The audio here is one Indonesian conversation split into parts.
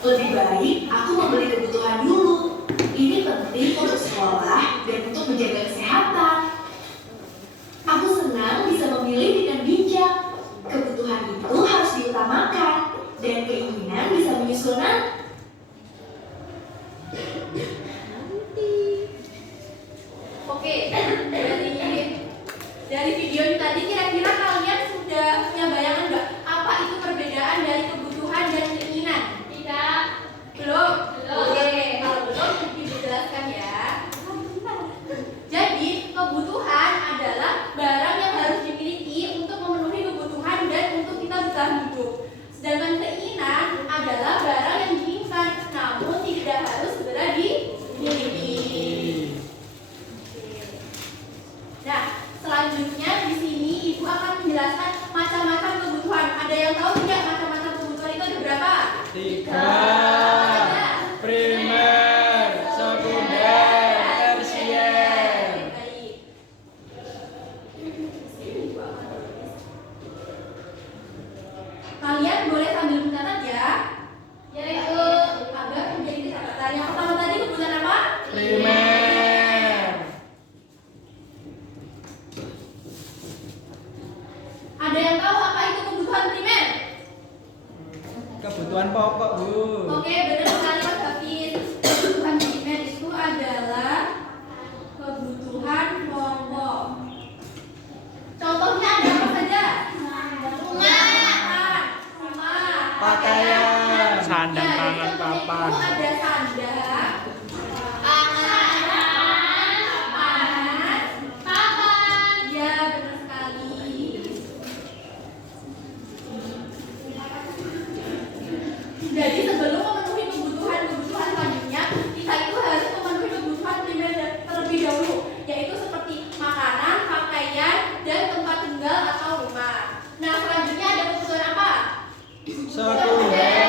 Lebih baik aku membeli kebutuhan dulu. Ini penting untuk sekolah dan untuk menjaga kesehatan. Aku senang bisa memilih dengan bijak. Kebutuhan itu harus diutamakan dan keinginan bisa menyusul nanti. Oke, dari video ini tadi kira-kira kalian sudah punya bayangan nggak apa itu perbedaan dari kebutuhan dan keinginan? Tidak. Belum? Oke, kalau belum dijelaskan ya. Jadi kebutuhan adalah barang yang harus dimiliki untuk memenuhi kebutuhan dan untuk kita bertahan hidup. Sedangkan keinginan adalah barang yang diinginkan namun tidak harus segera dimiliki. Nah, selanjutnya di sini Ibu akan menjelaskan macam-macam kebutuhan. Ada yang tahu tidak macam-macam kebutuhan itu ada berapa? 3. Primer, sekunder, tersier. Baik. Kalian boleh sambil mencatat ya. Yaitu agar menjadi catatan. Yang pertama tadi kebutuhan apa? Primer. Ada yang tahu apa itu kebutuhan primer? Kebutuhan pokok, Bu. Oke, benar sekali Mas Hafiz. Kebutuhan primer itu adalah kebutuhan pokok. Contohnya ada apa saja? Rumah, Pakaian. Sandang, ya, pangan, jadi contohnya papan. itu ada sandang, pangan, papan. Ya, benar sekali. Jadi sebelum memenuhi kebutuhan selanjutnya, kita itu harus memenuhi kebutuhan primer terlebih dahulu, yaitu seperti makanan, pakaian, dan tempat tinggal atau rumah. Nah, selanjutnya ada kebutuhan apa? Sekunder.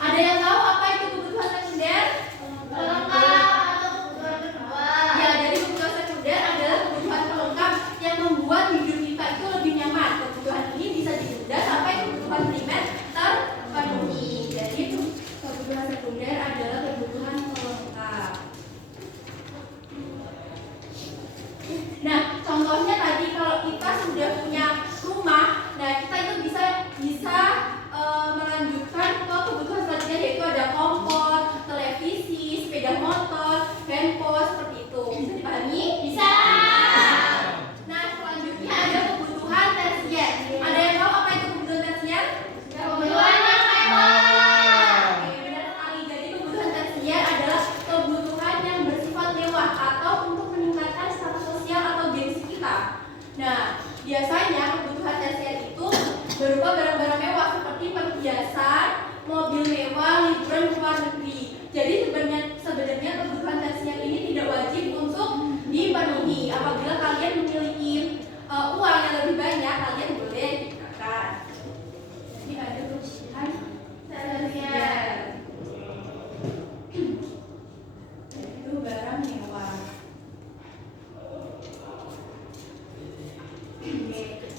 Ada yang tahu apa itu kebutuhan sekunder? Pelengkap atau kebutuhan kedua. Ya, jadi kebutuhan sekunder adalah kebutuhan pelengkap yang membuat hidup kita itu lebih nyaman. Kebutuhan ini bisa ditunda sampai kebutuhan primer terpenuhi. Jadi kebutuhan sekunder adalah kebutuhan pelengkap. Nah, contohnya tadi kalau kita sudah punya rumah, nah kita itu bisa melanjutkan ke kebutuhan selanjutnya, yaitu ada kompor, televisi, sepeda motor, handphone, seperti itu. Bisa dipahami? Bisa. Nah, selanjutnya ada kebutuhan tersier. Ada yang tahu apa itu kebutuhan tersier? Kebutuhan yang mewah. Oke, benar sekali. Jadi kebutuhan tersier adalah kebutuhan yang bersifat mewah atau untuk meningkatkan status sosial atau gengsi kita. Nah, biasanya kebutuhan tersier itu berupa barang-barang mewah seperti perhiasan, mobil mewah, liburan ke luar negeri. Jadi sebenarnya kebutuhan tersier ini tidak wajib untuk dipenuhi. Apabila kalian memiliki uang yang lebih banyak, kalian boleh digunakan. Jadi ada kebutuhan tersier. Itu barang mewah.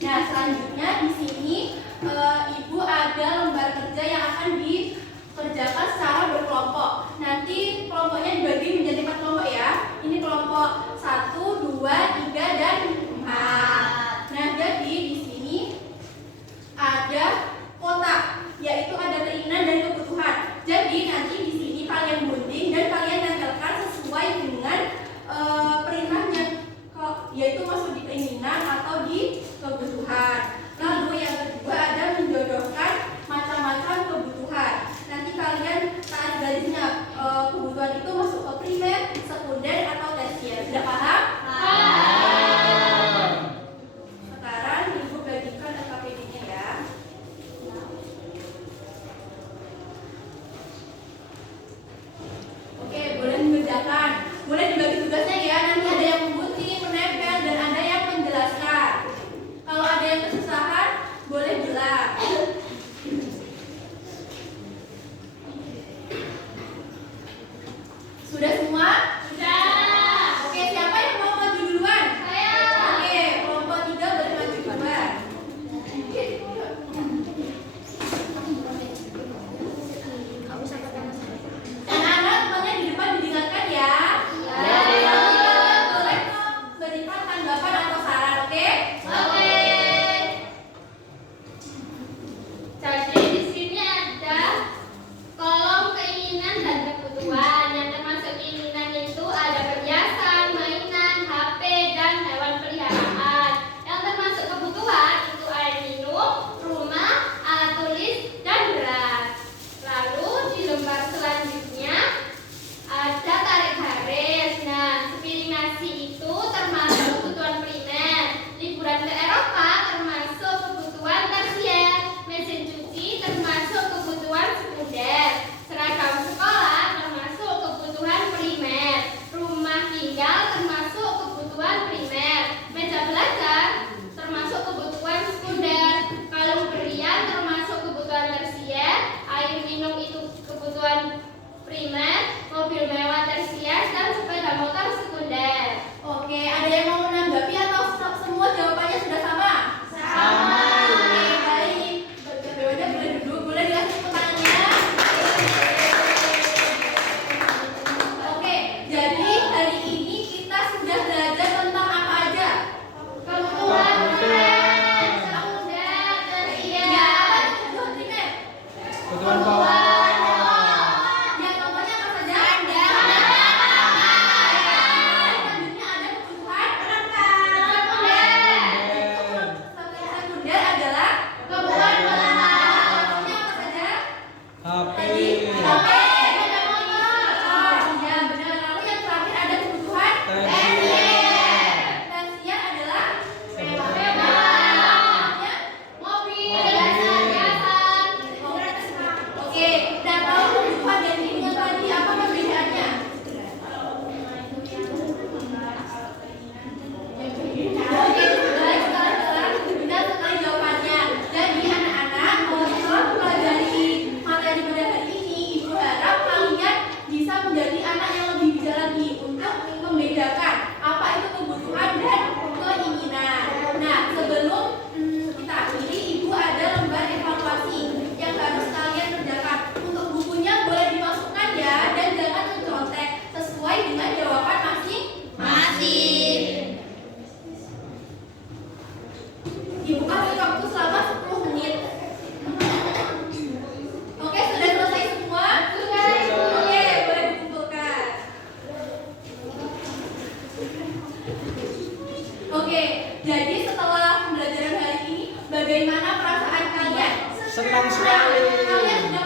Nah, selanjutnya di sini Ibu ada lembar kerja yang akan dikerjakan secara berkelompok. Nanti kelompoknya dibagi menjadi 4 kelompok ya. Ini kelompok 1, 2, 3, dan 4. Nah, jadi di sini ada kotak, yaitu ada keinginan dan kebutuhan. Jadi nanti di sini kalian gunting dan kalian tempelkan sesuai dengan perintahnya, yaitu masuk di keinginan atau di kebutuhan. Lalu yang kedua ada menjodohkan macam-macam kebutuhan. Nanti kalian tarik garisnya, kebutuhan itu masuk ke primer, sekunder, atau tersier. Sudah paham? Oke, jadi setelah pembelajaran hari ini, bagaimana perasaan kalian? Senang sekali. Kalian sudah